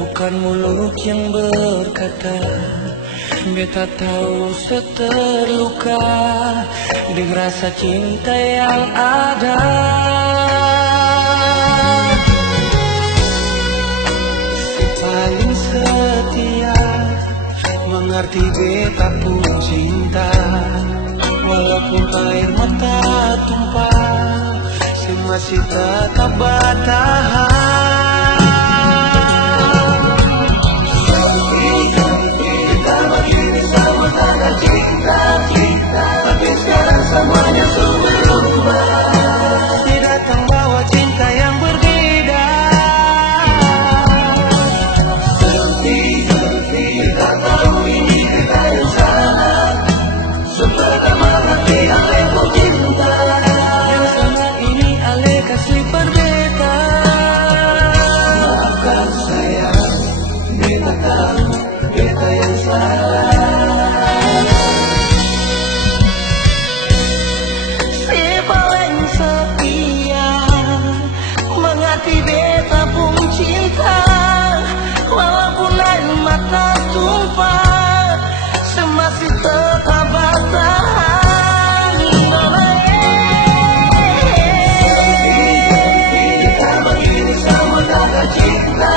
bukan mulut yang berkata. Beta tahu seterluka di rasa cinta yang ada. Si paling setia mengerti beta pun cinta, walaupun air mata tumpah, si masih tetap bertahan. Tapi sekarang semuanya sudah berubah. Dia datang bawa cinta yang berbeda. Seperti kita tahu ini kita yang salah. Sepertama hati ale kau cinta, yang sama ini ale kasih berbeda. Maafkan saya, beta tahu beta yang salah. Beta pun cinta, walaupun air mata tumpah, semasih tetap bertahan. Kita begini sama tanda cinta.